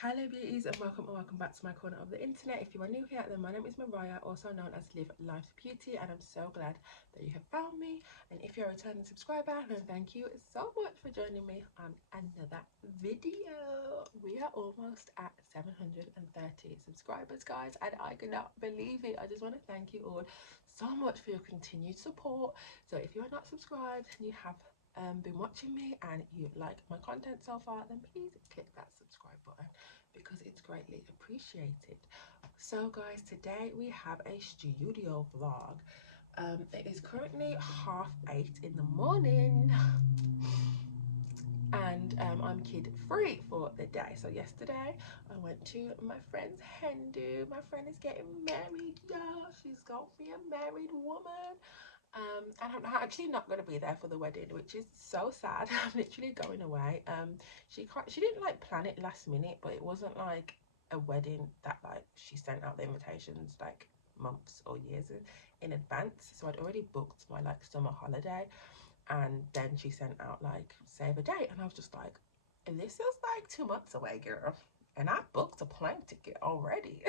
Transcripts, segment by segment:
Hello beauties, and welcome back to my corner of the internet. If you are new here, then my name is Mariah, also known as Live Life's Beauty, and I'm so glad that you have found me. And if you're a returning subscriber, then thank you so much for joining me on another video. We are almost at 730 subscribers, guys, and I cannot believe it. I just want to thank you all so much for your continued support. So if you are not subscribed and you have been watching me and you like my content so far, then please click that subscribe button because it's greatly appreciated. So guys, today we have a studio vlog. It is currently 8:30 in the morning and I'm kid free for the day. So yesterday I went to my friend's hen do. My friend is getting married, y'all. She's gonna be a married woman. And I'm actually not going to be there for the wedding, which is so sad. I'm literally going away. She didn't like plan it last minute, but it wasn't like a wedding that like she sent out the invitations like months or years in advance. So I'd already booked my like summer holiday, and then she sent out like save a date, and I was just like, this is like 2 months away, girl, and I booked a plane ticket already.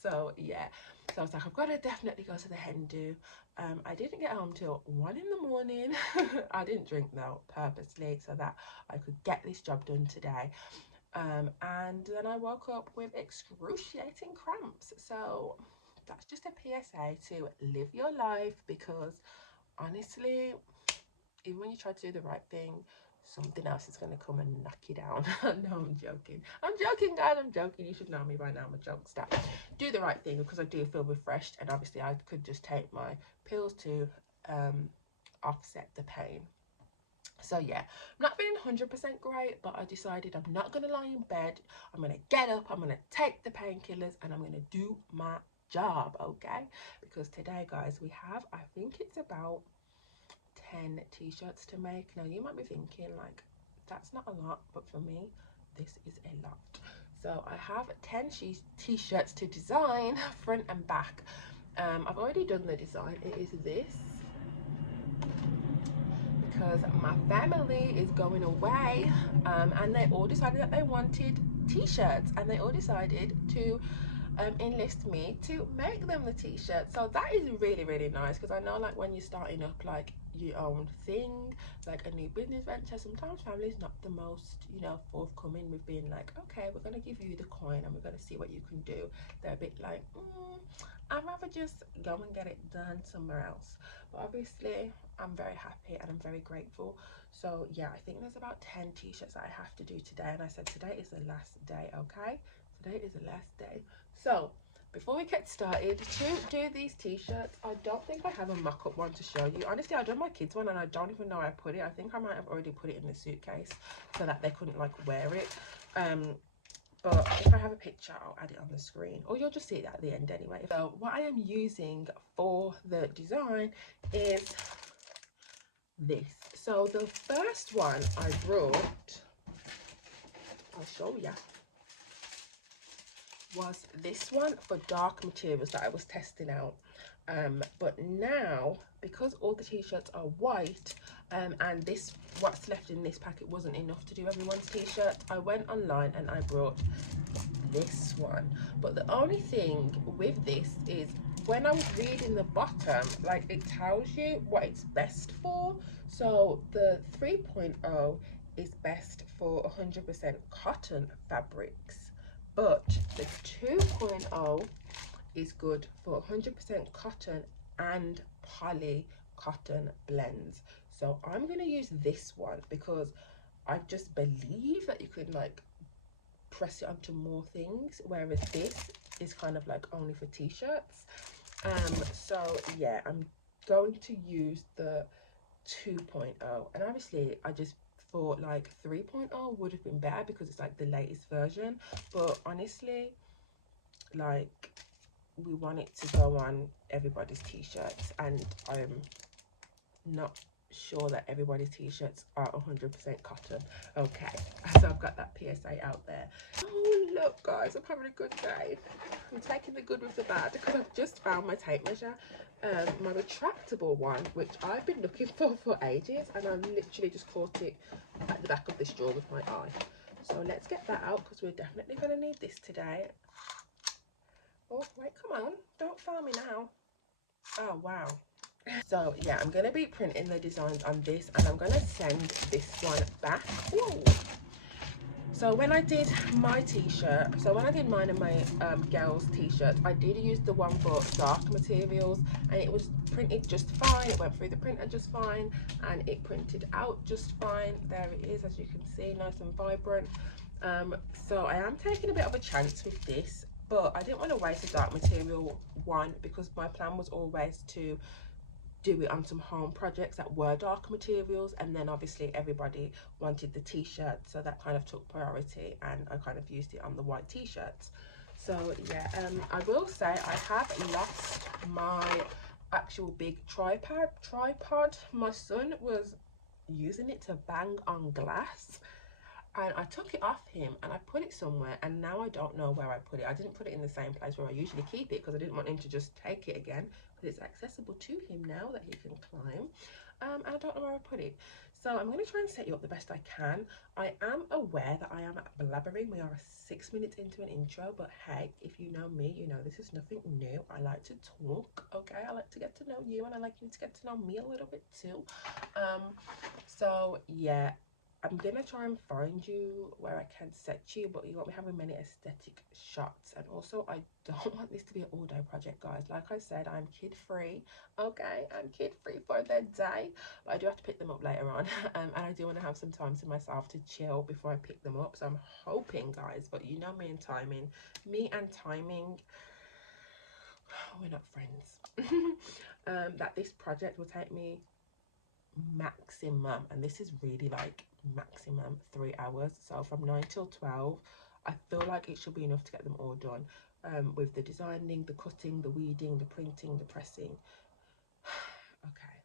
So yeah, so I was like, I've got to definitely go to the hen do. I didn't get home till 1 in the morning. I didn't drink though, purposely, so that I could get this job done today. And then I woke up with excruciating cramps. So that's just a PSA to live your life, because honestly, even when you try to do the right thing, something else is going to come and knock you down. No, I'm joking. I'm joking, guys. I'm joking. You should know me by now. I'm a jokester. Do the right thing, because I do feel refreshed, and obviously I could just take my pills to offset the pain. So yeah, I'm not feeling 100% great, but I decided I'm not going to lie in bed. I'm going to get up, I'm going to take the painkillers, and I'm going to do my job, okay? Because today, guys, we have, I think it's about 10 t-shirts to make. Now you might be thinking like, that's not a lot, but for me this is a lot. So I have 10 t-shirts to design, front and back. I've already done the design. It is this, because my family is going away, and they all decided that they wanted t-shirts, and they all decided to enlist me to make them the t-shirt. So that is really nice, because I know like when you're starting up like your own thing, like a new business venture, sometimes family is not the most, you know, forthcoming with being like, okay, we're going to give you the coin and we're going to see what you can do. They're a bit like, I'd rather just go and get it done somewhere else. But obviously I'm very happy and I'm very grateful. So yeah, I think there's about 10 t-shirts that I have to do today, and I said today is the last day, okay? Today is the last day. So before we get started to do these t-shirts, I don't think I have a mock-up one to show you. Honestly, I done my kids one and I don't even know where I put it. I think I might have already put it in the suitcase so that they couldn't like wear it. But if I have a picture, I'll add it on the screen, or you'll just see it at the end anyway. So what I am using for the design is this. So the first one I brought, I'll show you, was this one for dark materials that I was testing out. But now, because all the t-shirts are white, and this, what's left in this packet wasn't enough to do everyone's t-shirt, I went online and I brought this one. But the only thing with this is, when I was reading the bottom, like it tells you what it's best for. So the 3.0 is best for 100% cotton fabrics, but the 2.0 is good for 100% cotton and poly cotton blends. So I'm going to use this one because I just believe that you could like press it onto more things, whereas this is kind of like only for t-shirts. So yeah, I'm going to use the 2.0, and obviously I just thought like 3.0 would have been better because it's like the latest version, but honestly, like, we want it to go on everybody's t-shirts, and I'm not sure that everybody's t-shirts are 100% cotton. Okay, so I've got that PSA out there. Oh look guys, I'm having a good day. I'm taking the good with the bad because I've just found my tape measure, my retractable one, which I've been looking for ages, and I literally just caught it at the back of this drawer with my eye. So let's get that out because we're definitely going to need this today. Oh, wait, come on. Don't foul me now. Oh, wow. So, yeah, I'm going to be printing the designs on this and I'm going to send this one back. Whoa. So when I did my t-shirt, so when I did mine and my girls t-shirt, I did use the one for dark materials and it was printed just fine. It went through the printer just fine and it printed out just fine. There it is, as you can see, nice and vibrant. So I am taking a bit of a chance with this, but I didn't want to waste a dark material one because my plan was always to do it on some home projects that were dark materials, and then obviously everybody wanted the t-shirt, so that kind of took priority and I kind of used it on the white t-shirts. So yeah, I will say I have lost my actual big tripod. My son was using it to bang on glass and I took it off him and I put it somewhere and now I don't know where I put it. I didn't put it in the same place where I usually keep it because I didn't want him to just take it again, because it's accessible to him now that he can climb. And I don't know where I put it. So I'm going to try and set you up the best I can. I am aware that I am blabbering. We are 6 minutes into an intro, but hey, if you know me, you know this is nothing new. I like to talk, okay? I like to get to know you and I like you to get to know me a little bit too. So yeah, I'm gonna try and find you where I can set you, but you won't be having many aesthetic shots. And also, I don't want this to be an all-day project, guys. Like I said, I'm kid-free. Okay, I'm kid-free for the day, but I do have to pick them up later on, and I do want to have some time to myself to chill before I pick them up. So I'm hoping, guys, but you know me and timing. Me and timing, we're not friends. That this project will take me maximum, and this is really like maximum 3 hours, so from 9 till 12. I feel like it should be enough to get them all done, with the designing, the cutting, the weeding, the printing, the pressing. Okay,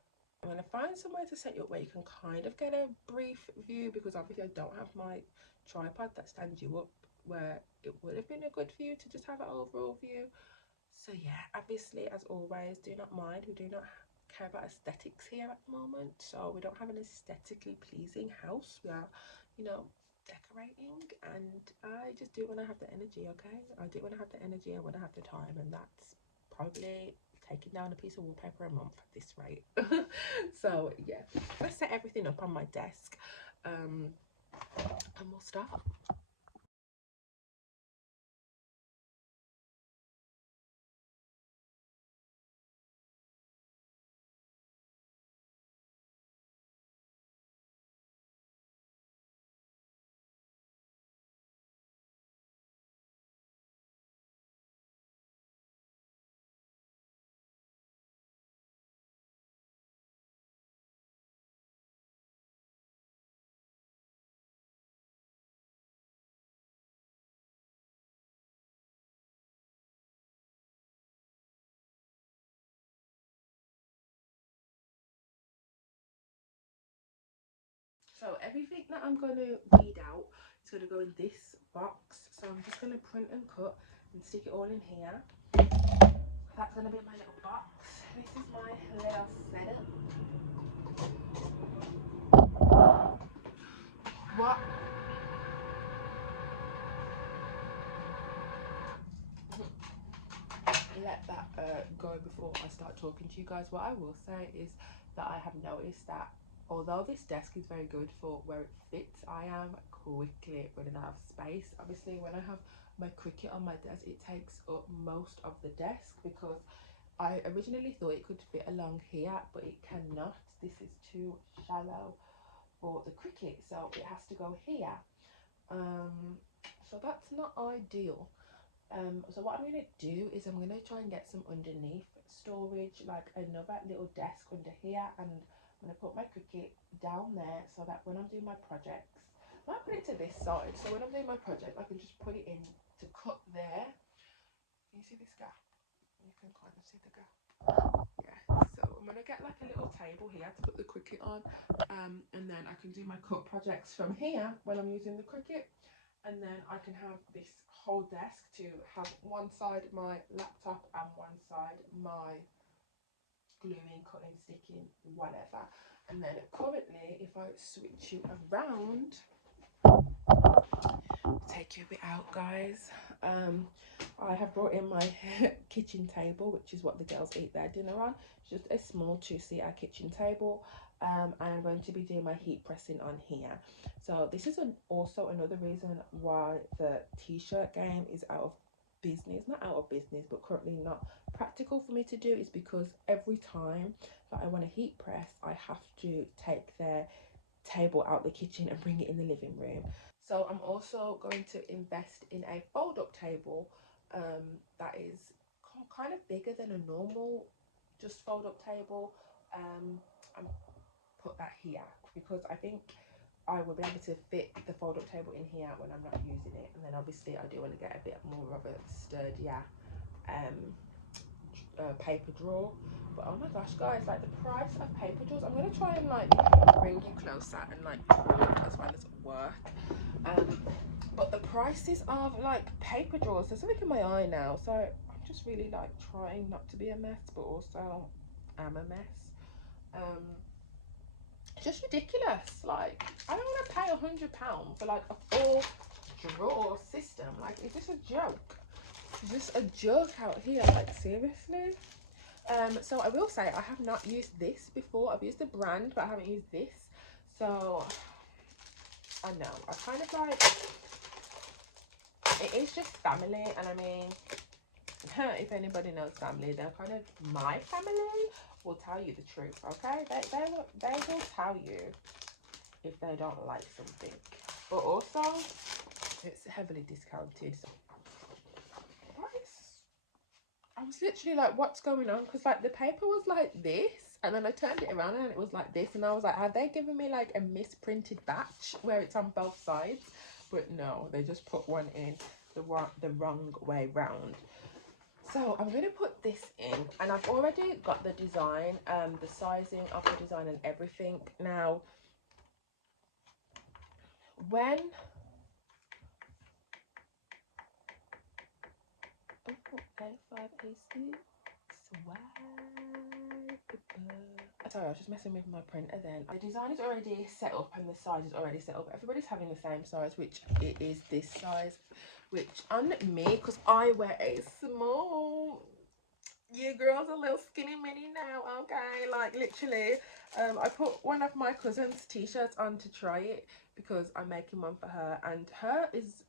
I'm going to find somewhere to set you up where you can kind of get a brief view, because obviously I don't have my tripod that stands you up, where it would have been a good view to just have an overall view. So yeah, obviously, as always, do not mind, we do not care about aesthetics here at the moment, so we don't have an aesthetically pleasing house. We are, you know, decorating, and I just do want to have the energy. Okay, I do want to have the energy, I want to have the time, and that's probably taking down a piece of wallpaper a month at this rate. So yeah, let's set everything up on my desk, and we'll start. So everything that I'm going to read out is going to go in this box. So I'm just going to print and cut and stick it all in here. That's going to be my little box. This is my little setup. What? Let that go before I start talking to you guys. What I will say is that I have noticed that although this desk is very good for where it fits, I am quickly running out of space. Obviously, when I have my Cricut on my desk, it takes up most of the desk, because I originally thought it could fit along here, but it cannot. This is too shallow for the Cricut, so it has to go here. So that's not ideal. So what I'm going to do is I'm going to try and get some underneath storage, like another little desk under here, and I'm going to put my Cricut down there so that when I'm doing my projects, I might put it to this side, so when I'm doing my project I can just put it in to cut there. Can you see this gap? You can kind of see the gap. Yeah, so I'm going to get like a little table here to put the Cricut on, and then I can do my cut projects from here when I'm using the Cricut. And then I can have this whole desk to have one side my laptop and one side my gluing, cutting, sticking, whatever. And then currently, if I switch you around, Take you a bit out, guys. I have brought in my kitchen table, which is what the girls eat their dinner on. It's just a small two-seater kitchen table. And I'm going to be doing my heat pressing on here. So this is also another reason why the t-shirt game is out of business. Not out of business, but currently not practical for me to do, is because every time that I want to heat press, I have to take their table out the kitchen and bring it in the living room. So I'm also going to invest in a fold-up table that is kind of bigger than a normal just fold-up table. And put that here because I think I will be able to fit the fold-up table in here when I'm not using it. And then obviously I do want to get a bit more of a sturdier paper drawer. But oh my gosh, guys, like the price of paper drawers, I'm gonna try and like bring you closer and like talk as well as work. But the prices of like paper drawers, there's something in my eye now, so I'm just really like trying not to be a mess, but also am a mess. It's just ridiculous. Like, I don't want to pay £100 for like a full drawer system. Like, is this a joke? Is this a joke out here? Like, seriously? So I will say I have not used this before. I've used the brand, but I haven't used this. So I know I kind of like, it is just family, and I mean, if anybody knows family, they're kind of my family. Will tell you the truth, okay? They will tell you if they don't like something, but also it's heavily discounted. So I was literally like, what's going on? Because like the paper was like this, and then I turned it around and it was like this, and I was like, have they given me like a misprinted batch where it's on both sides? But no, they just put one in the wrong way round. So I'm going to put this in, and I've already got the design, the sizing of the design and everything. Now, when sorry, I was just messing with my printer then. The design is already set up and the size is already set up. Everybody's having the same size, which it is this size, which on me, because I wear a small, you girls a little skinny mini now, okay? Like literally, I put one of my cousin's t-shirts on to try it because I'm making one for her, and her is,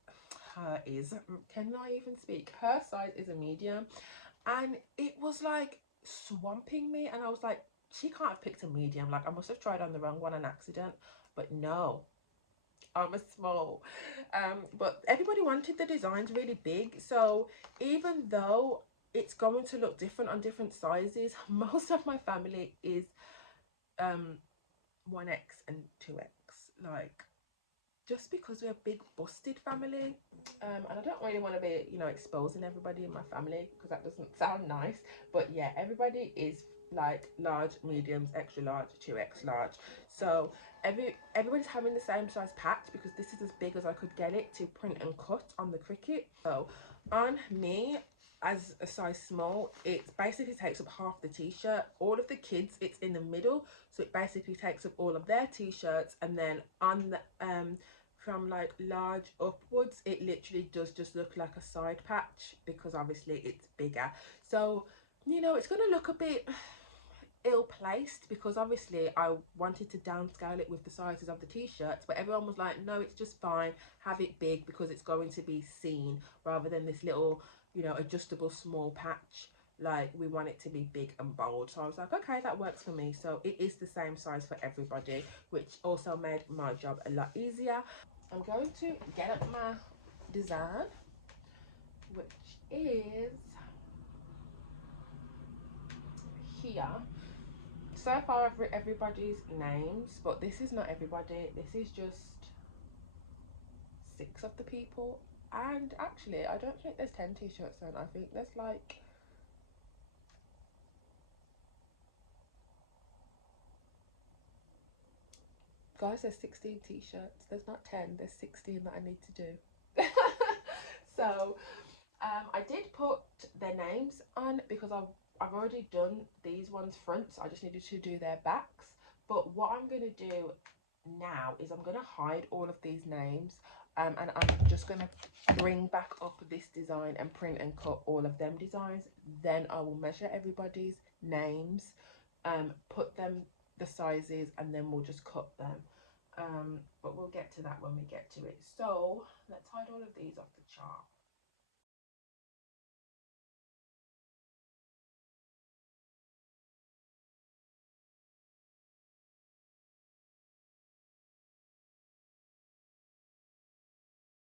can I even speak? Her size is a medium, and it was like swamping me, and I was like, she can't have picked a medium. Like I must have tried on the wrong one on accident, but no, I'm a small. But everybody wanted the designs really big, so even though it's going to look different on different sizes, most of my family is 1X and 2X, like just because we're a big busted family. And I don't really want to be, you know, exposing everybody in my family because that doesn't sound nice, but yeah, everybody is like large, mediums, extra large, 2X large. So everybody's having the same size patch because this is as big as I could get it to print and cut on the Cricut. So on me, as a size small, it basically takes up half the t-shirt. All of the kids, it's in the middle, so it basically takes up all of their t-shirts, and then on the from like large upwards, it literally does just look like a side patch because obviously it's bigger. So, you know, it's going to look a bit ill placed because obviously I wanted to downscale it with the sizes of the t-shirts, but everyone was like, no, it's just fine, have it big because it's going to be seen rather than this little, you know, adjustable small patch. Like we want it to be big and bold. So I was like, okay, that works for me. So it is the same size for everybody, which also made my job a lot easier. I'm going to get up my design, which is here. So far I've written everybody's names, but this is not everybody. This is just 6 of the people. And actually, I don't think there's 10 t-shirts then. I think there's like, guys, there's 16 t-shirts. There's not 10, there's 16 that I need to do. So I did put their names on because I've already done these ones fronts. I just needed to do their backs. But what I'm going to do now is I'm going to hide all of these names, and I'm just going to bring back up this design and print and cut all of them designs. Then I will measure everybody's names, put them the sizes, and then we'll just cut them. But we'll get to that when we get to it. So let's hide all of these off the chart.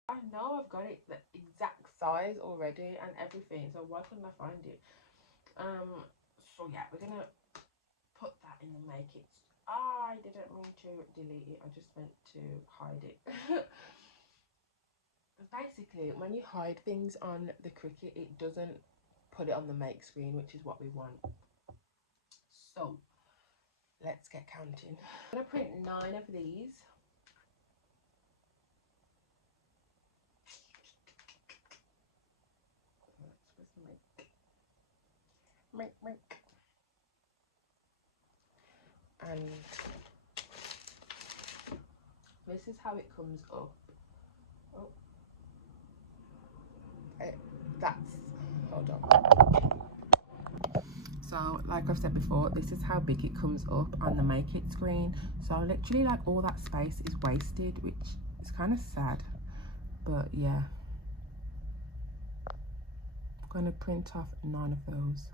I know I've got it the exact size already and everything, so why couldn't I find it? So yeah, we're gonna put that in the make it. I didn't mean to delete it, I just meant to hide it. Basically, when you hide things on the Cricut, it doesn't put it on the make screen, which is what we want. So let's get counting. I'm gonna print 9 of these. And this is how it comes up. Oh, that's, hold on. So like I've said before, this is how big it comes up on the make it screen. So literally like all that space is wasted, which is kind of sad, but yeah. I'm going to print off 9 of those.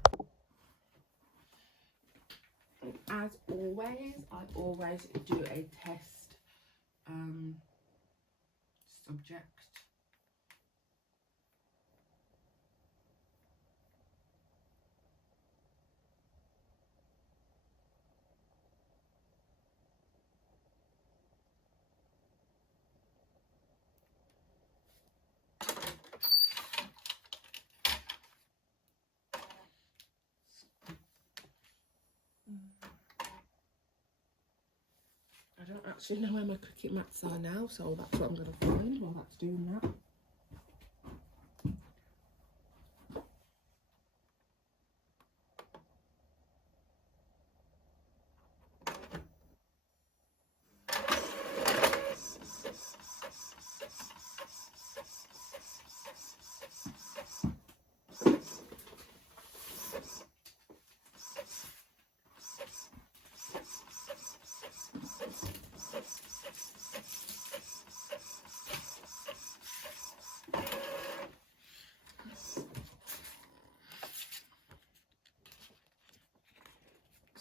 And as always, I always do a test subject. I don't actually know where my Cricut mats are now, so that's what I'm going to find while that's doing that.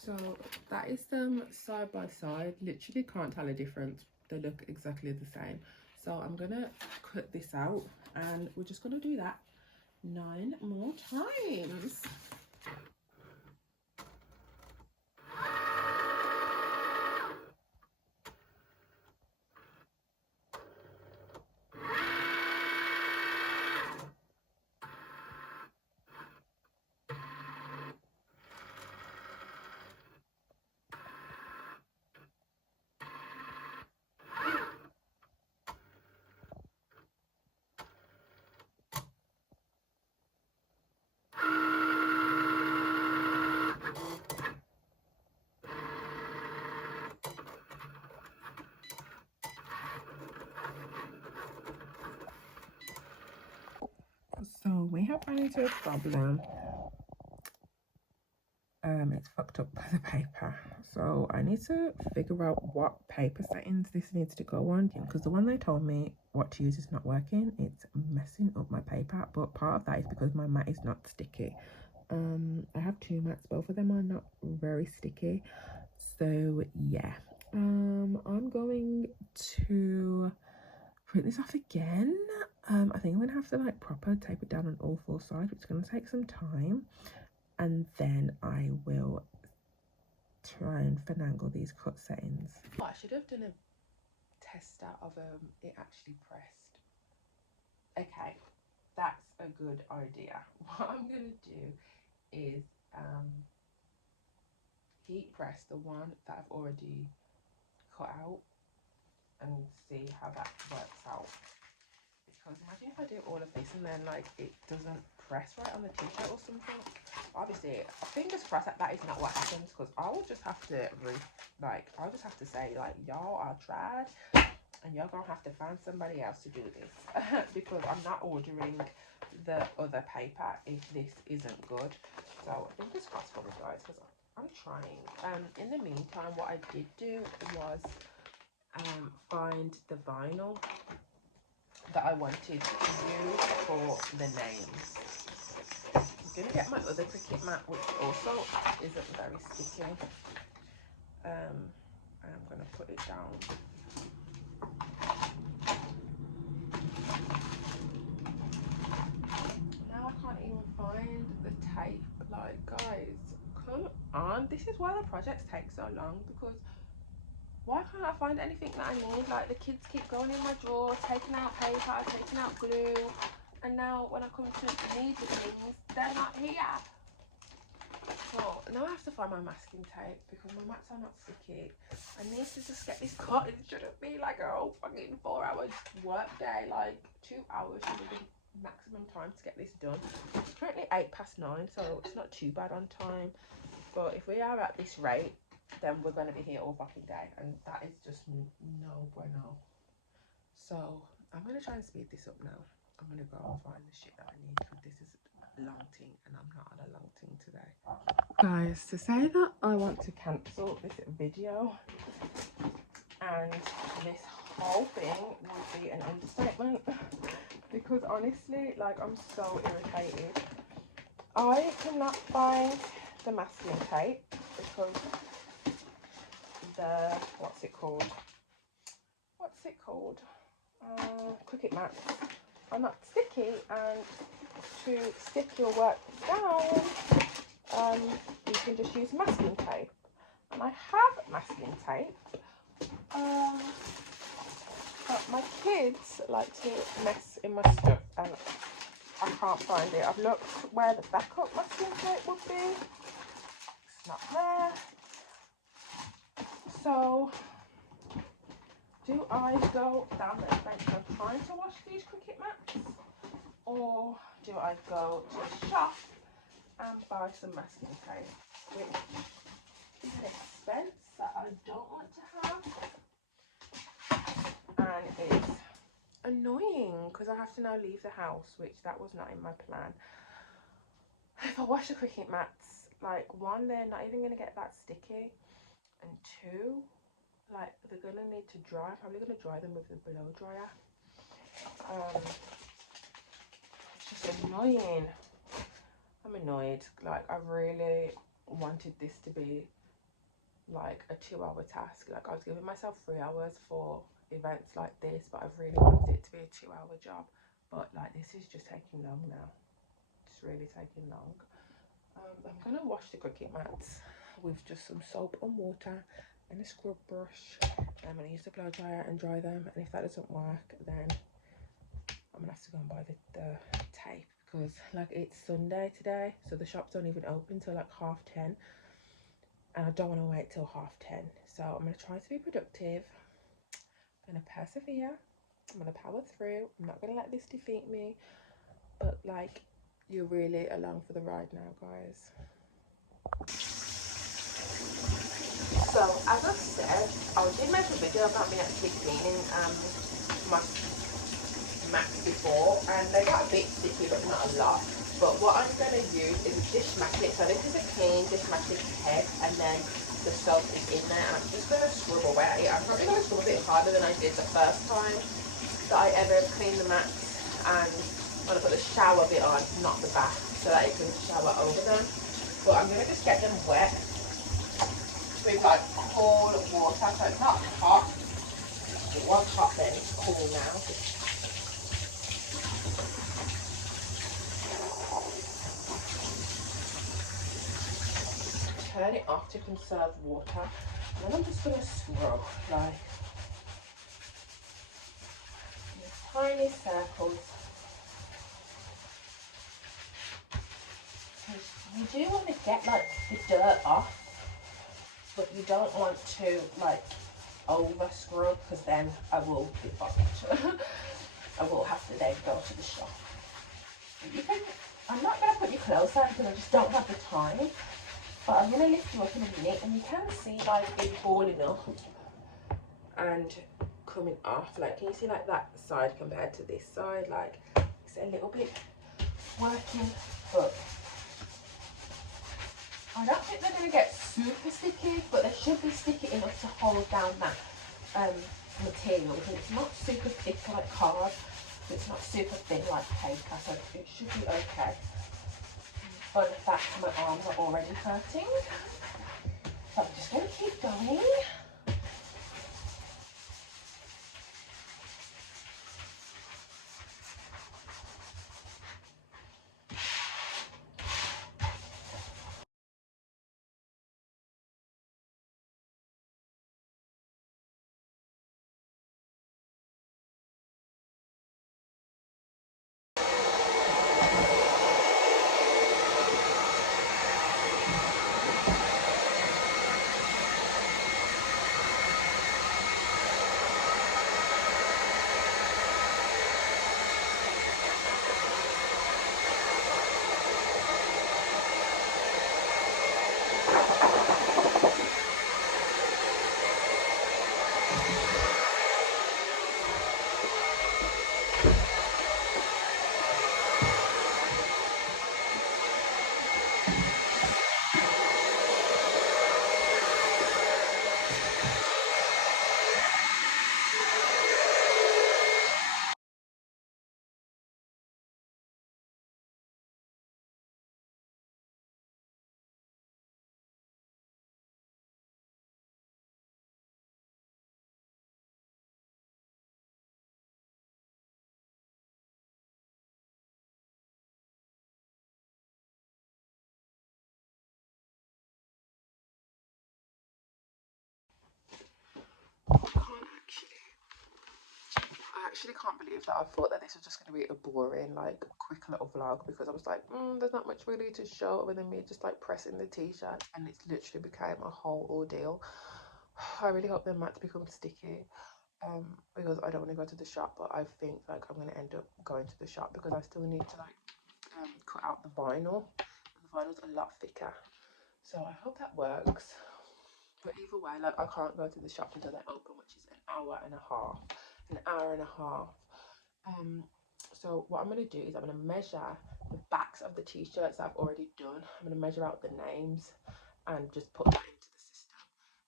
So that is them side by side. Literally can't tell a difference. They look exactly the same. So I'm gonna cut this out and we're just gonna do that 9 more times. So we have run into a problem. It's fucked up by the paper, so I need to figure out what paper settings this needs to go on, because the one they told me what to use is not working. It's messing up my paper, but part of that is because my mat is not sticky. I have 2 mats, both of them are not very sticky, so yeah. I'm going to print this off again. I think I'm gonna have to like proper tape it down on all 4 sides, which is gonna take some time, and then I will try and finagle these cut settings. Oh, I should have done a test out of it actually pressed. Okay, that's a good idea. What I'm gonna do is heat press the one that I've already cut out and see how that works out. Because imagine if I do all of this and then like it doesn't press right on the t-shirt or something. Obviously, fingers crossed that is not what happens, because I will just have to I'll just have to say, like, y'all are tried and y'all gonna have to find somebody else to do this because I'm not ordering the other paper if this isn't good. So fingers crossed for me, guys, because I'm trying. In the meantime, what I did do was find the vinyl that I wanted to use for the names. I'm gonna get my other Cricut mat, which also isn't very sticky. I'm gonna put it down. Now I can't even find the tape. Like, guys, come on. This is why the projects take so long, because why can't I find anything that I need? Like, the kids keep going in my drawer, taking out paper, taking out glue, and now when I come to need the things, they're not here. So now I have to find my masking tape because my mats are not sticky. I need to just get this cut. It shouldn't be like a whole fucking 4 hours work day. Like 2 hours should be the maximum time to get this done. It's currently 9:08, so it's not too bad on time. But if we are at this rate, then we're going to be here all fucking day, and that is just no bueno. So I'm going to try and speed this up now. I'm going to go and find the shit that I need, because this is a long thing and I'm not on a long thing today. Guys, to say that I want to cancel this video and this whole thing would be an understatement, because honestly, like, I'm so irritated. I cannot find the masking tape because the what's it called Cricut mats are not sticky, and to stick your work down you can just use masking tape, and I have masking tape, but my kids like to mess in my stuff and I can't find it. I've looked where the backup masking tape would be. It's not there. So do I go down the adventure of trying to wash these Cricut mats, or do I go to the shop and buy some masking tape, which is an expense that I don't want to have, and it's annoying because I have to now leave the house, which that was not in my plan. If I wash the Cricut mats, like, one, they're not even going to get that sticky, and two, like, they're going to need to dry. I'm probably going to dry them with the blow dryer. It's just annoying. I'm annoyed. Like, I really wanted this to be like a 2-hour task. Like, I was giving myself 3 hours for events like this, but I've really wanted it to be a 2-hour job. But like, this is just taking long now. It's really taking long. I'm gonna wash the Cricut mats with just some soap and water and a scrub brush. I'm gonna use the blow dryer and dry them, and if that doesn't work, then I'm gonna have to go and buy the tape, because like, it's Sunday today, so the shops don't even open till like 10:30, and I don't want to wait till 10:30. So I'm gonna try to be productive. I'm gonna persevere. I'm gonna power through. I'm not gonna let this defeat me. But like, you're really along for the ride now, guys. So as I said, I did make a video about me actually cleaning my mats before, and they got a bit sticky, but not a lot. But what I'm going to use is a dish magnet. So this is a clean dish magnet head, and then the soap is in there, and I'm just going to scrub away at it. I'm probably going to scrub a bit harder than I did the first time that I ever cleaned the mats, and I'm going to put the shower bit on, not the bath, so that it can shower over them. But I'm going to just get them wet with like cold water, so it's not hot. It was hot then, it's cool now. Turn it off to conserve water, and then I'm just going to scrub like in tiny circles. You do want to get like the dirt off, but you don't want to like over scrub, because then I will be fucked. I will have to then go to the shop. You can, I'm not closer because I just don't have the time. But I'm going to lift you up in a minute, and you can see like it balling up and coming off. Like, can you see like that side compared to this side? Like, it's a little bit working, but I don't think they're going to get super sticky, but they should be sticky enough to hold down that material, because it's not super thick like card, it's not super thin like paper, so it should be okay. But the fact my arms are already hurting, so I'm just going to keep going. I actually can't believe that I thought that this was just going to be a boring, like, quick little vlog, because I was like, there's not much really to show other than me just like pressing the t-shirt, and it's literally became a whole ordeal. I really hope the mats become sticky, because I don't want to go to the shop, but I think like I'm going to end up going to the shop because I still need to like cut out the vinyl. The vinyl's a lot thicker, so I hope that works. But either way, like, I can't go to the shop until they open, which is an hour and a half. An hour and a half. Um, so what I'm going to do is I'm going to measure the backs of the t-shirts that I've already done. I'm going to measure out the names and just put that into the system,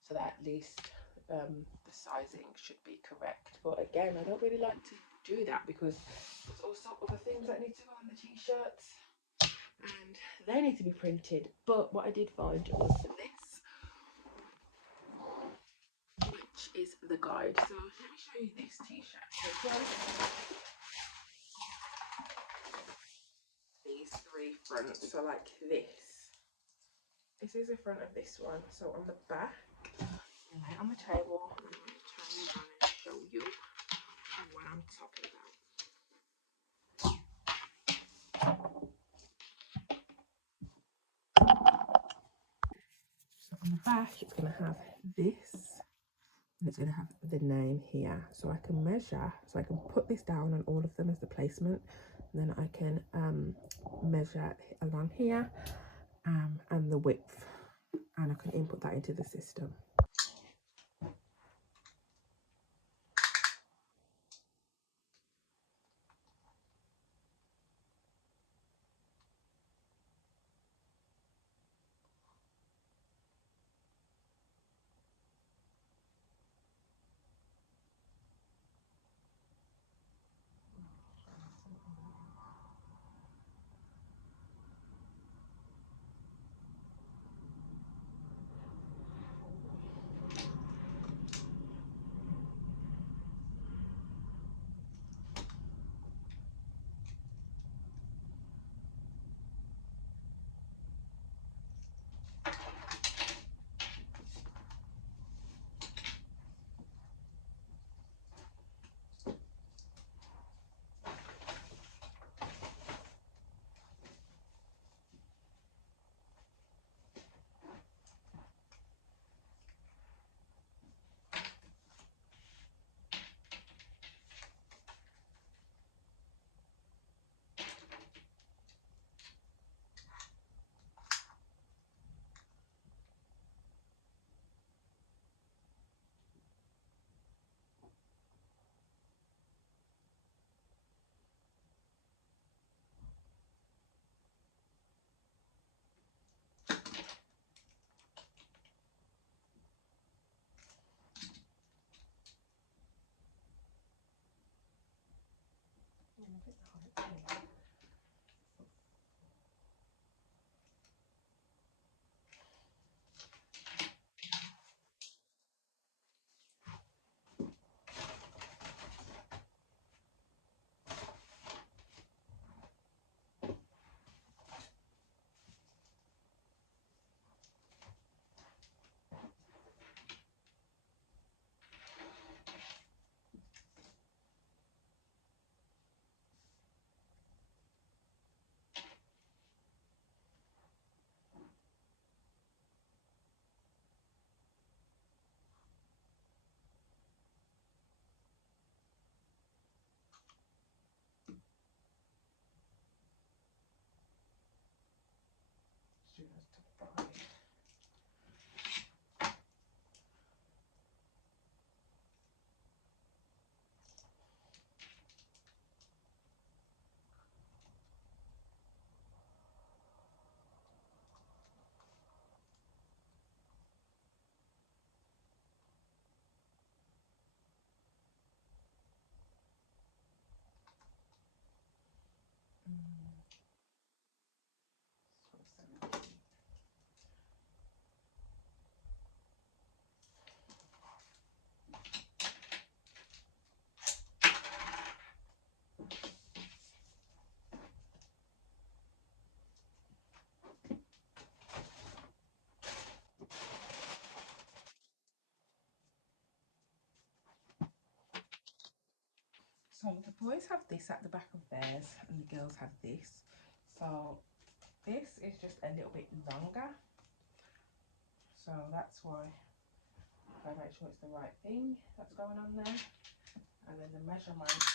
so that at least the sizing should be correct. But again, I don't really like to do that because there's also other things that need to go on the t-shirts, and they need to be printed. But what I did find was this, which is the guide. So let me show you this t-shirt. So these three fronts, so like this is the front of this one. So on the back, lay on the table, I'm going to turn around and show you what I'm talking about. So on the back, it's going to have this, and it's going to have the name here. So I can measure, so I can put this down on all of them as the placement, and then I can measure along here and the width, and I can input that into the system. think the height's here. Students to buy. So the boys have this at the back of theirs and the girls have this. So this is just a little bit longer. So that's why I make sure it's the right thing that's going on there. And then the measurements.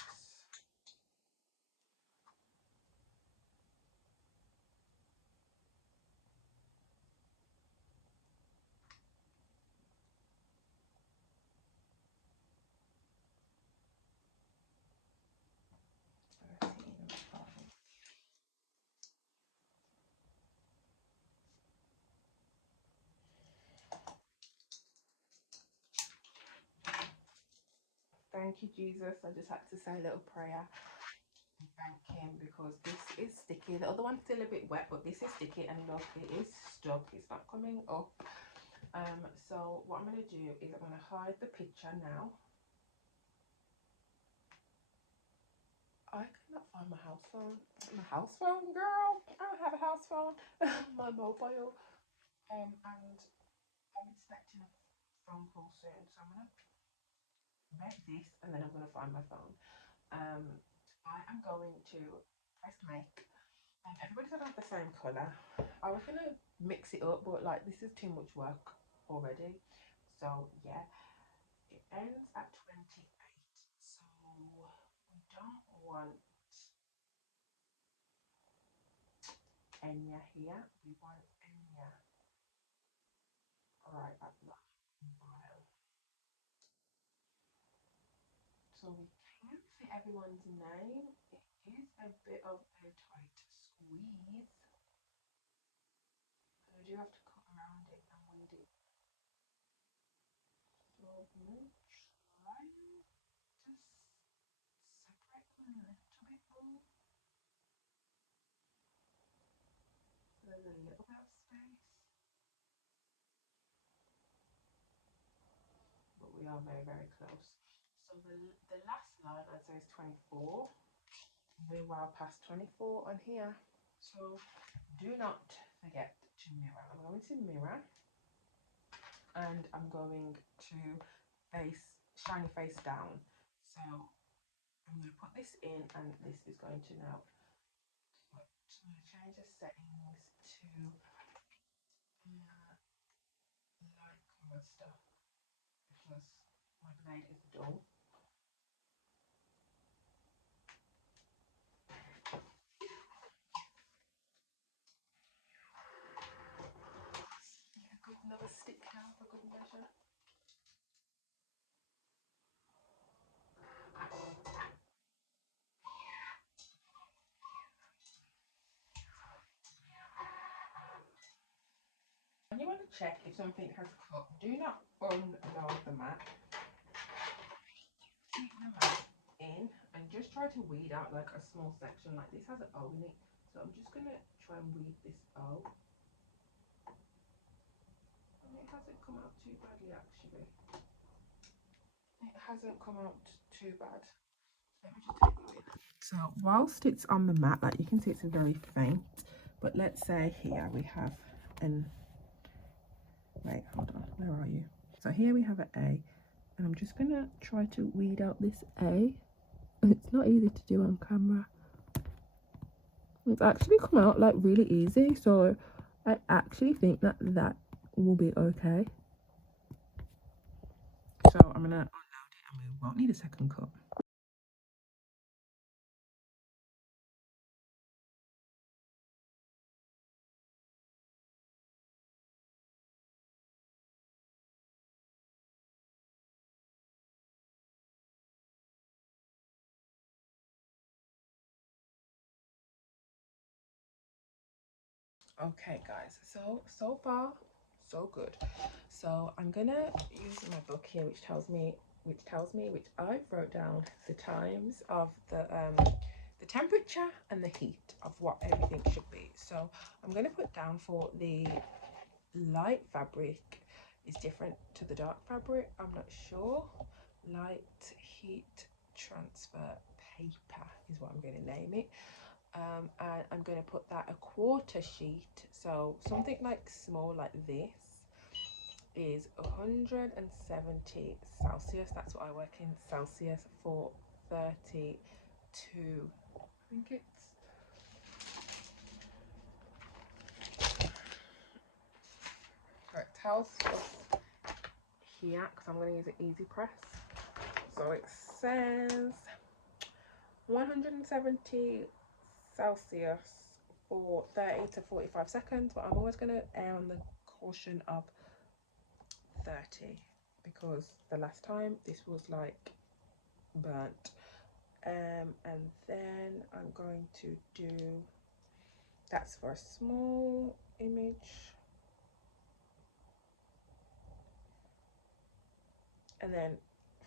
Thank you, Jesus. I just had to say a little prayer and thank him because this is sticky. The other one's still a bit wet, but this is sticky and look, it is stuck. It's not coming up. So what I'm going to do is I'm going to hide the picture now. I cannot find my house phone. My house phone, girl. I don't have a house phone. My mobile. And I'm expecting a phone call soon. So I'm going to make this and then I'm going to find my phone. I am going to press make. Everybody's gonna have the same colour. I was gonna mix it up, but like this is too much work already. So yeah, it ends at 28. So we don't want Enya here. We want Enya right at the bottom. So we can't fit everyone's name. It is a bit of a tight squeeze. So we do have to cut around it and wind it. So I'm gonna try to separate them a little bit more. So there's a little bit of space, but we are very, very close. So the last line I'd say is 24. We're well past 24 on here. So do not forget to mirror. I'm going to mirror and I'm going to shiny face down. So I'm going to put this in and this is going to now put, I'm going to change the settings to light colour stuff because my blade is dull. Another stick down for good measure. When you want to check if something has cut, do not unload the mat. Keep the mat in and just try to weed out like a small section. Like this has an O in it, so I'm just gonna try and weed this O. And it hasn't come out too badly actually. It hasn't come out too bad. Let me just take it in. So whilst it's on the mat, like you can see, it's very faint. But let's say here we have an, wait, hold on, where are you? So here we have an A, and I'm just gonna try to weed out this A. It's not easy to do on camera. It's actually come out like really easy, so I actually think that that will be okay. So I'm gonna unload it and we won't need a second cut. Okay guys, so far so good. So I'm gonna use my book here which I wrote down the times of the temperature and the heat of what everything should be. So I'm gonna put down for the light fabric is different to the dark fabric. I'm not sure. Light heat transfer paper is what I'm going to name it. And I'm going to put that a quarter sheet, so something like small like this is 170 Celsius. That's what I work in Celsius for 32. I think it's, it tells us here because I'm going to use an easy press. So it says 170 Celsius for 30 to 45 seconds, but I'm always going to err on the caution of 30 because the last time this was like burnt. And then I'm going to do, that's for a small image, and then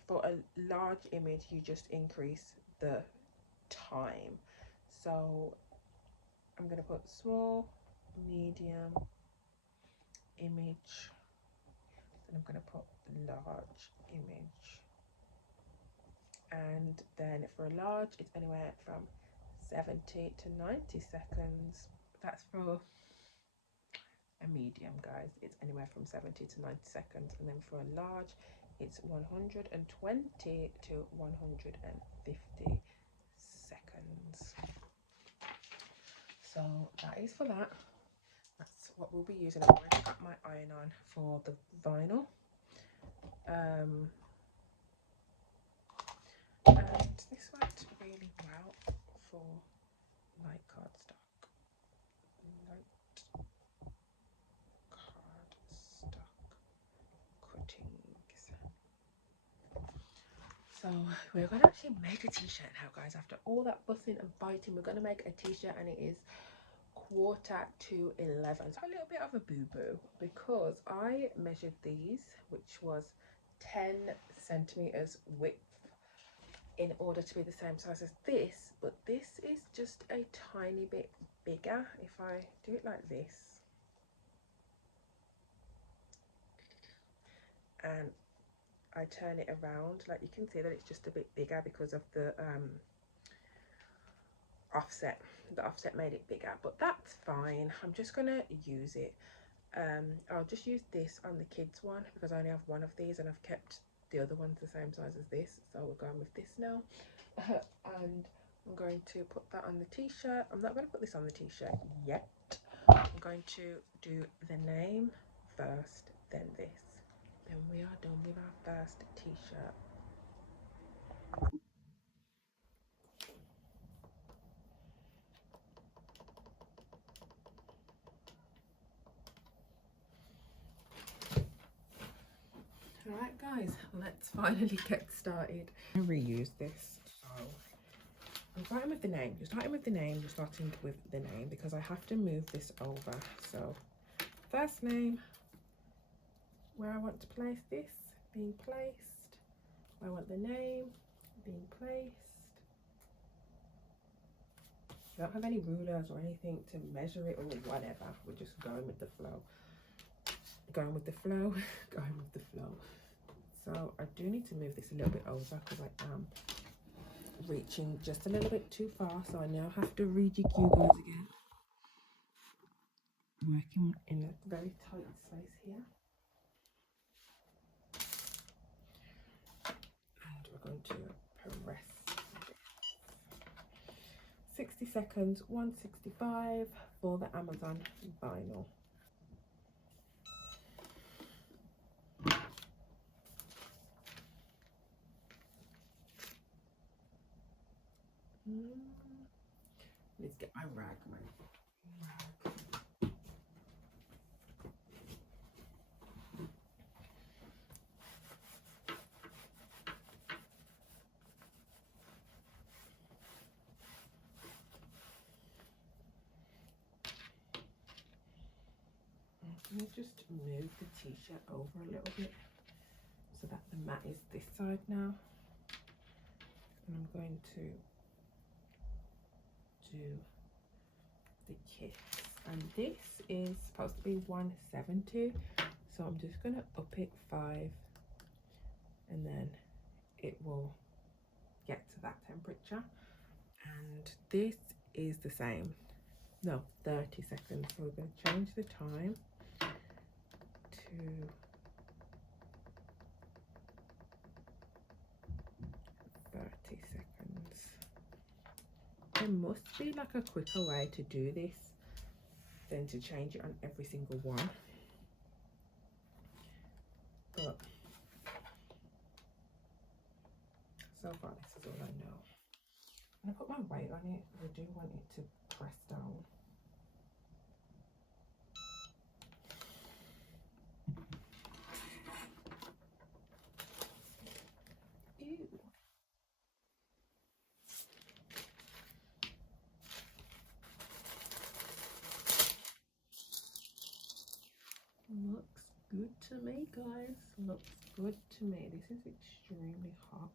for a large image you just increase the time. So I'm going to put small, medium, image, then I'm going to put large image, and then for a large it's anywhere from 70 to 90 seconds. That's for a medium, guys, it's anywhere from 70 to 90 seconds, and then for a large it's 120 to 150 seconds. So that is for that. That's what we'll be using. I've already got my iron on for the vinyl. And this worked really well for light cardstock. Light cardstock cuttings. So we're going to actually make a t-shirt now, guys. After all that fussing and fighting, we're going to make a t-shirt, and it is 11:15. So a little bit of a boo-boo because I measured these, which was 10 centimeters width, in order to be the same size as this, but this is just a tiny bit bigger. If I do it like this and I turn it around, like you can see that it's just a bit bigger because of the offset. The offset made it bigger, but that's fine. I'm just gonna use it. I'll just use this on the kids one because I only have one of these, and I've kept the other ones the same size as this, so we're going with this now. And I'm going to put that on the t-shirt. I'm not going to put this on the t-shirt yet. I'm going to do the name first, then this. Then we are done with our first t-shirt. Alright guys, let's finally get started. I reuse this. So I'm starting with the name. You're starting with the name, you're starting with the name because I have to move this over. So first name, where I want to place this, being placed. I want the name being placed. I don't have any rulers or anything to measure it or whatever. We're just going with the flow. Going with the flow, going with the flow. So I do need to move this a little bit over because I am reaching just a little bit too far. So I now have to rejig you guys again. Working in a very tight space here. And we're going to press 60 seconds, 165 for the Amazon vinyl. Let's get my rag, Let me just move the t-shirt over a little bit so that the mat is this side now. And I'm going to do the kits. And this is supposed to be 170. So I'm just going to up it 5 and then it will get to that temperature. And this is the same. No, 30 seconds. So we're going to change the time to 30 seconds. There must be like a quicker way to do this than to change it on every single one. But so far this is all I know. I'm gonna put my weight on it. I do want it to press down. Ew. Looks good to me, guys. Looks good to me. This is extremely hot.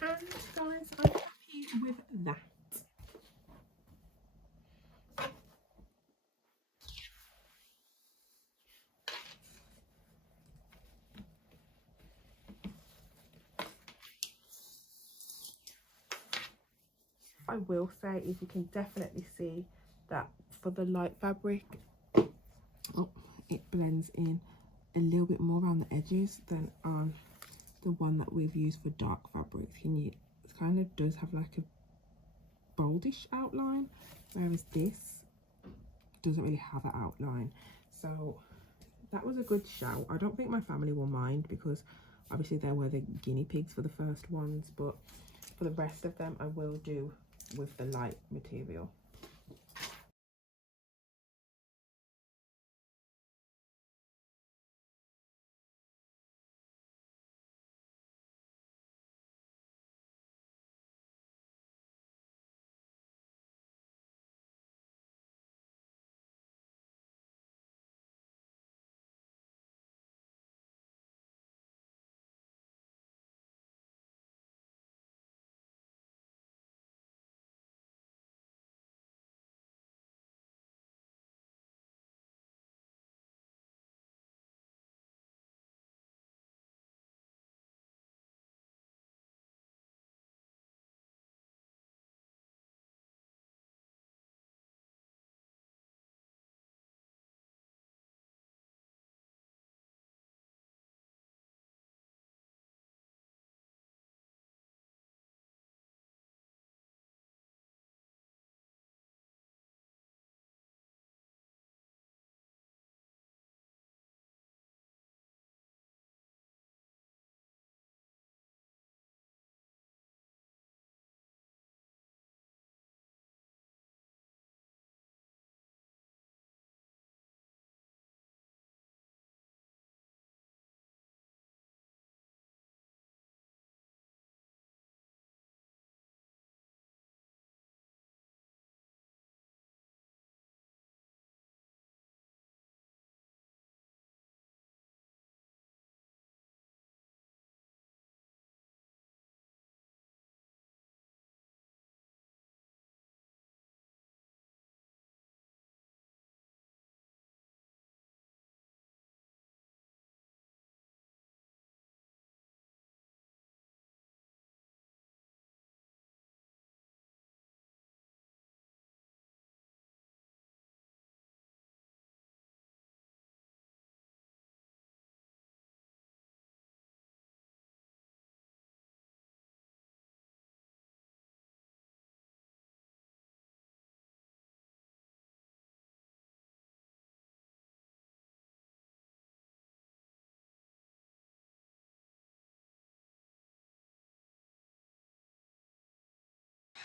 And guys, I'm happy with that. I will say is you can definitely see that for the light fabric, it blends in a little bit more around the edges than on the one that we've used for dark fabrics. It kind of does have like a boldish outline, whereas this doesn't really have an outline. So that was a good shout. I don't think my family will mind because obviously they were the guinea pigs for the first ones, but for the rest of them I will do with the light material.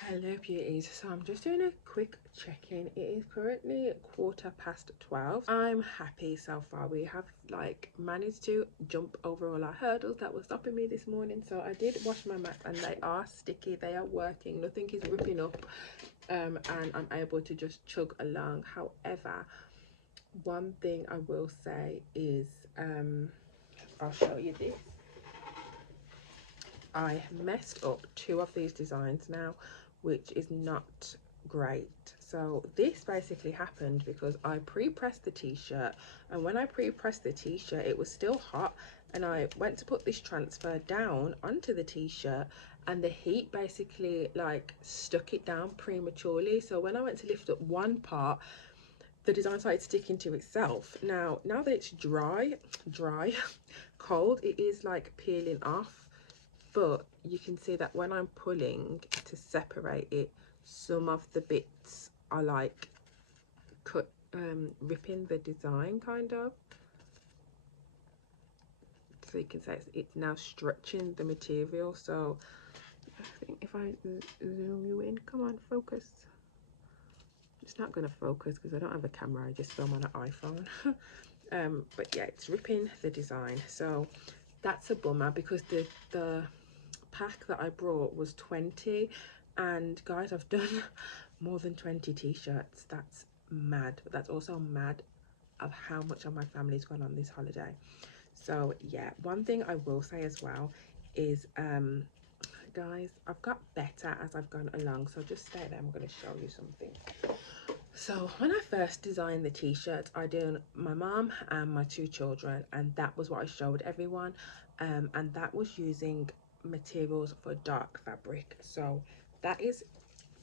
Hello beauties, so I'm just doing a quick check-in. It is currently 12:15. I'm happy so far. We have like managed to jump over all our hurdles that were stopping me this morning. So I did wash my mats and they are sticky, they are working, nothing is ripping up, and I'm able to just chug along. However, one thing I will say is I'll show you this. I messed up two of these designs now, which is not great. So this basically happened because I pre-pressed the t-shirt, and when I pre-pressed the t-shirt it was still hot, and I went to put this transfer down onto the t-shirt and the heat basically like stuck it down prematurely. So when I went to lift up one part, the design started sticking to itself. Now that it's dry cold, it is like peeling off, but you can see that when I'm pulling to separate it, some of the bits are like ripping the design kind of. So you can say it's now stretching the material. So I think if I zoom you in, come on, focus. It's not going to focus because I don't have a camera, I just film on an iPhone. But yeah, it's ripping the design. So that's a bummer because the pack that I brought was 20, and guys, I've done more than 20 t-shirts. That's mad. But that's also mad of how much of my family's gone on this holiday. So yeah, one thing I will say as well is guys, I've got better as I've gone along, so just stay there, I'm going to show you something. So when I first designed the t-shirts, I did my mom and my two children, and that was what I showed everyone, and that was using materials for dark fabric. So that is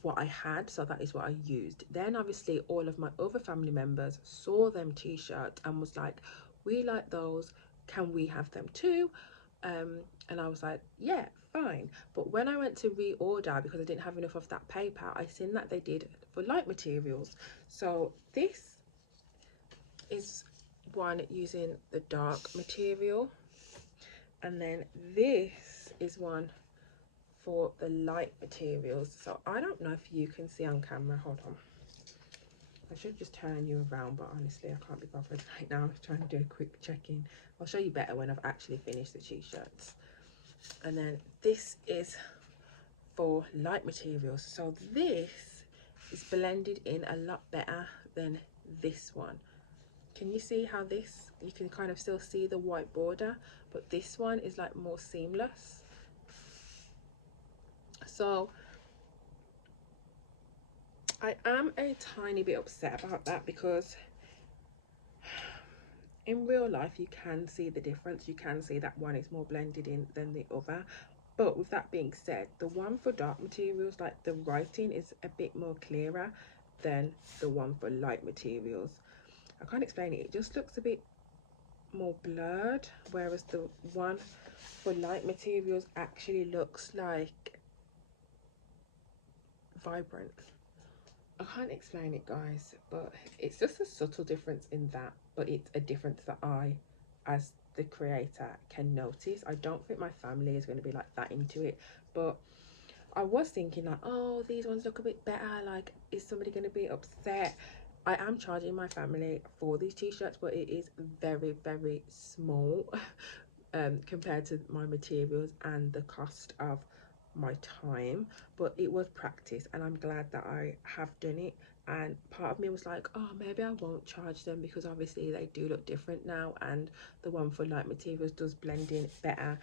what I had, so that is what I used. Then obviously all of my other family members saw them t-shirts and was like, we like those, can we have them too? And I was like, yeah, fine. But when I went to reorder, because I didn't have enough of that paper, I seen that they did for light materials. So this is one using the dark material, and then this is one for the light materials. So I don't know if you can see on camera, hold on, I should just turn you around, but honestly I can't be bothered right now. I'm trying to do a quick check-in. I'll show you better when I've actually finished the t-shirts. And then this is for light materials. So this is blended in a lot better than this one. Can you see how this, you can kind of still see the white border, but this one is like more seamless. So I am a tiny bit upset about that, because in real life you can see the difference. You can see that one is more blended in than the other. But with that being said, the one for dark materials, like the writing is a bit more clearer than the one for light materials. I can't explain it, it just looks a bit more blurred, whereas the one for light materials actually looks like vibrant. I can't explain it, guys, but it's just a subtle difference in that, but it's a difference that I, as the creator, can notice. I don't think my family is going to be like that into it, but I was thinking like, oh, these ones look a bit better, like is somebody going to be upset? I am charging my family for these t-shirts, but it is very, very small compared to my materials and the cost of my time. But it was practice, and I'm glad that I have done it. And part of me was like, oh, maybe I won't charge them, because obviously they do look different now, and the one for light materials does blend in better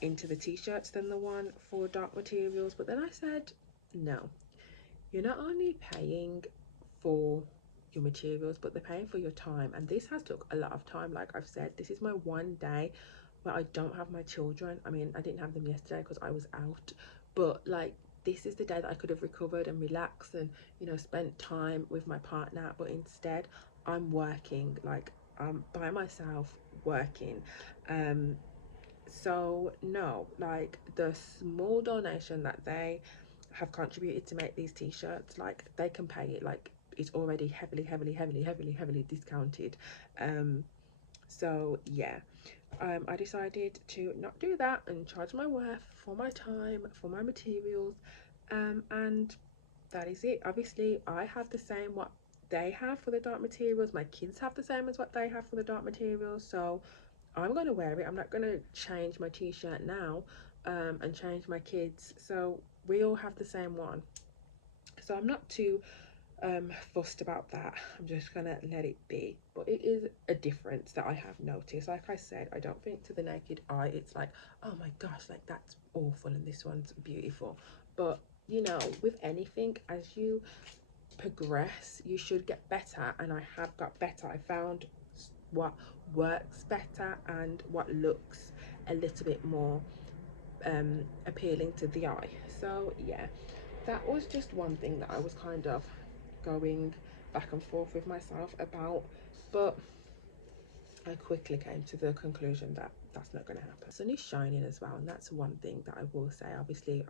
into the t-shirts than the one for dark materials. But then I said, no, you're not only paying for your materials, but they're paying for your time, and this has took a lot of time. Like I've said, this is my one day where I don't have my children. I mean, I didn't have them yesterday because I was out, but like this is the day that I could have recovered and relaxed and, you know, spent time with my partner, but instead I'm working, like I'm by myself working. So no, like the small donation that they have contributed to make these t-shirts, like they can pay it, like it's already heavily discounted. So yeah, I decided to not do that and charge my worth for my time, for my materials, And that is it. Obviously I have the same what they have for the dark materials, my kids have the same as what they have for the dark materials, so I'm going to wear it. I'm not going to change my t-shirt now and change my kids, so we all have the same one. So I'm not too fussed about that. I'm just gonna let it be. But it is a difference that I have noticed. Like I said, I don't think to the naked eye it's like, oh my gosh, like that's awful and this one's beautiful. But you know, with anything, as you progress you should get better, and I have got better. I found what works better and what looks a little bit more appealing to the eye. So yeah, that was just one thing that I was kind of going back and forth with myself about, but I quickly came to the conclusion that that's not going to happen. The sun is shining as well, and that's one thing that I will say. Obviously,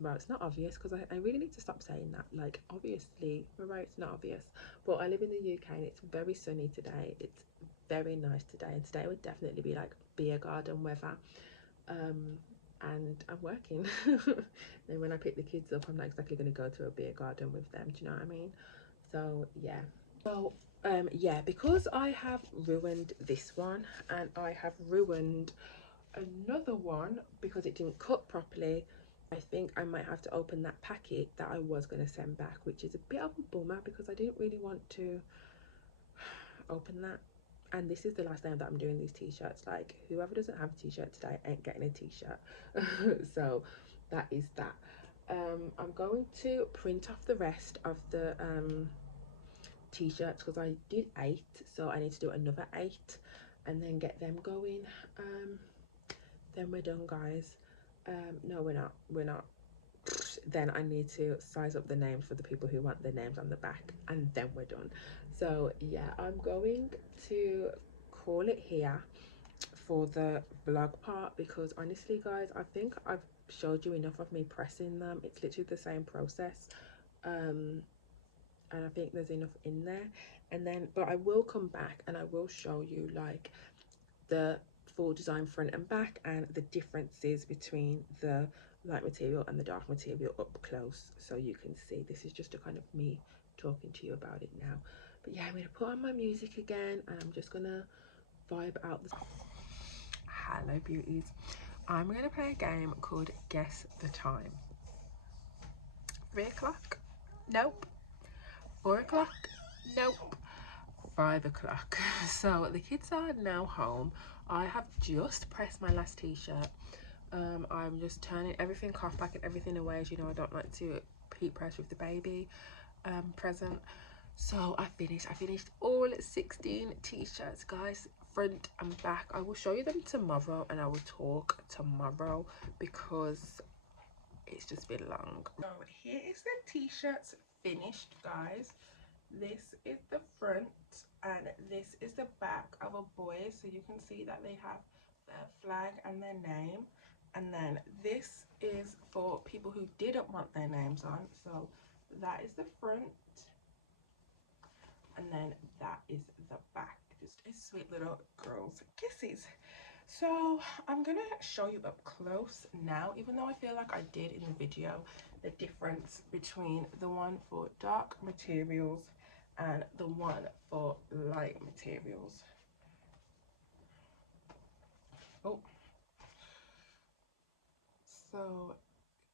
well, it's not obvious because I really need to stop saying that. Like, obviously, right, it's not obvious, but I live in the UK and it's very sunny today. It's very nice today, and today would definitely be like beer garden weather. And I'm working. And when I pick the kids up, I'm not exactly going to go to a beer garden with them. Do you know what I mean? So yeah. So yeah, because I have ruined this one and I have ruined another one because it didn't cut properly, I think I might have to open that packet that I was going to send back, which is a bit of a bummer because I didn't really want to open that. And this is the last time that I'm doing these t-shirts. Like, whoever doesn't have a t-shirt today ain't getting a t-shirt. So that is that. I'm going to print off the rest of the t-shirts because I did 8, so I need to do another 8 and then get them going. Then we're done, guys. No, we're not. Then I need to size up the names for the people who want their names on the back, and then we're done. So yeah, I'm going to call it here for the vlog part because honestly guys, I think I've showed you enough of me pressing them. It's literally the same process, and I think there's enough in there. And then, but I will come back and I will show you like the full design front and back and the differences between the light material and the dark material up close, so you can see. This is just a kind of me talking to you about it now. But yeah, I'm gonna put on my music again and I'm just gonna vibe out the... Hello beauties, I'm gonna play a game called Guess the Time. 3 o'clock? Nope. 4 o'clock? Nope. 5 o'clock. So the kids are now home. I have just pressed my last t-shirt. I'm just turning everything off, packing everything away. As you know, I don't like to heat press with the baby present. So I finished all 16 t-shirts, guys, front and back. I will show you them tomorrow and I will talk tomorrow because it's just been long. So here is the t-shirts finished, guys. This is the front and this is the back of a boy, so you can see that they have their flag and their name. And then this is for people who didn't want their names on, so that is the front and then that is the back. Just a sweet little girl's kisses. So I'm gonna show you up close now, even though I feel like I did in the video, the difference between the one for dark materials and the one for light materials. Oh, so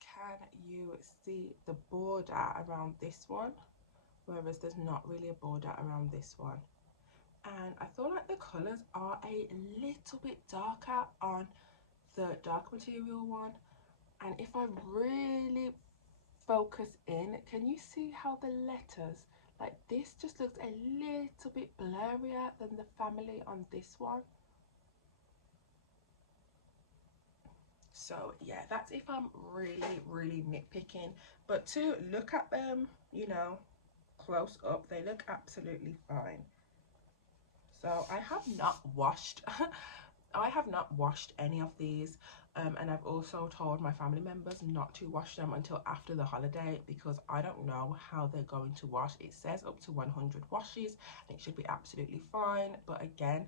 can you see the border around this one, whereas there's not really a border around this one? And I feel like the colors are a little bit darker on the dark material one, and if I really focus in, can you see how the letters, like this just looks a little bit blurrier than the family on this one? So yeah, that's if I'm really nitpicking, but to look at them, you know, close up, they look absolutely fine. So I have not washed I have not washed any of these, and I've also told my family members not to wash them until after the holiday because I don't know how they're going to wash. It says up to 100 washes and it should be absolutely fine, but again,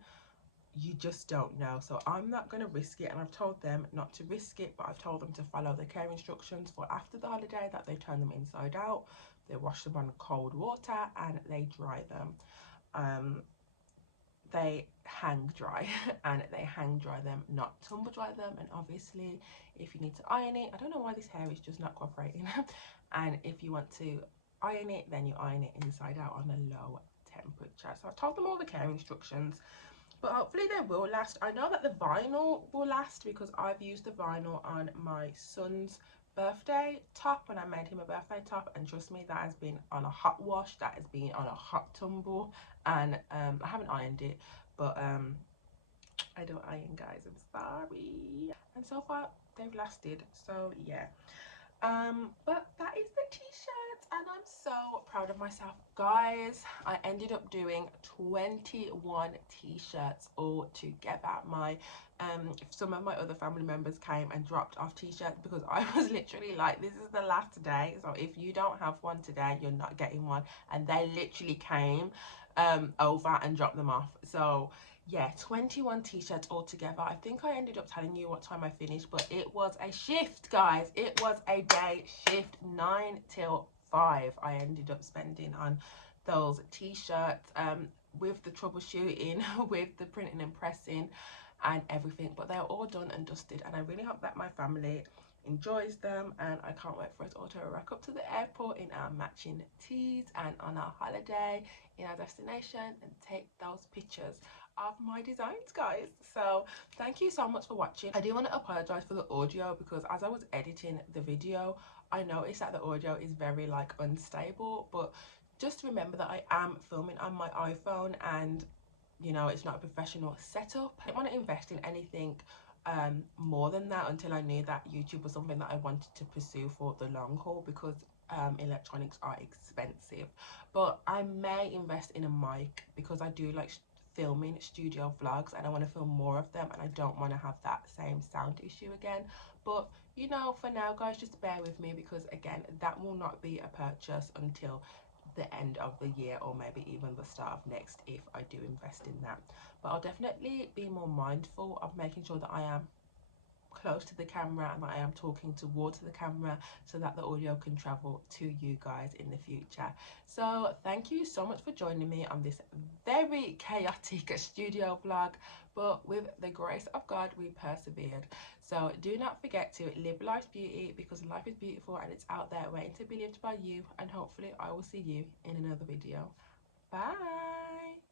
you just don't know. So I'm not going to risk it, and I've told them not to risk it, but I've told them to follow the care instructions for after the holiday, that they turn them inside out, they wash them on cold water, and they dry them. They hang dry and they hang dry them, not tumble dry them. And obviously if you need to iron it, I don't know why this hair is just not cooperating and if you want to iron it, then you iron it inside out on a low temperature. So I told them all the care instructions, but hopefully they will last. I know that the vinyl will last because I've used the vinyl on my son's birthday top when I made him a birthday top, and trust me, that has been on a hot wash, that has been on a hot tumble, and I haven't ironed it, but I don't iron, guys, I'm sorry. And so far they've lasted, so yeah. But that is the t-shirts, and I'm so proud of myself, guys. I ended up doing 21 t-shirts all together. My some of my other family members came and dropped off t-shirts because I was literally like, this is the last day, so if you don't have one today, you're not getting one. And they literally came over and dropped them off. So yeah, 21 t-shirts altogether. I think I ended up telling you what time I finished, but it was a shift, guys. It was a day shift, 9 till 5 I ended up spending on those t-shirts, with the troubleshooting, with the printing and pressing and everything. But they're all done and dusted, and I really hope that my family enjoys them, and I can't wait for us all to rock up to the airport in our matching tees and on our holiday in our destination and take those pictures of my designs, guys. So thank you so much for watching. I do want to apologize for the audio because as I was editing the video, I noticed that the audio is very like unstable, but just remember that I am filming on my iPhone, and you know, it's not a professional setup. I didn't want to invest in anything more than that until I knew that YouTube was something that I wanted to pursue for the long haul, because electronics are expensive. But I may invest in a mic because I do like filming studio vlogs and I want to film more of them, and I don't want to have that same sound issue again. But you know, for now, guys, just bear with me because again, that will not be a purchase until the end of the year, or maybe even the start of next if I do invest in that. But I'll definitely be more mindful of making sure that I am close to the camera and that I am talking towards the camera so that the audio can travel to you guys in the future. So thank you so much for joining me on this very chaotic studio vlog, but with the grace of God we persevered. So do not forget to live life's beauty, because life is beautiful and it's out there waiting to be lived by you, and hopefully I will see you in another video. Bye.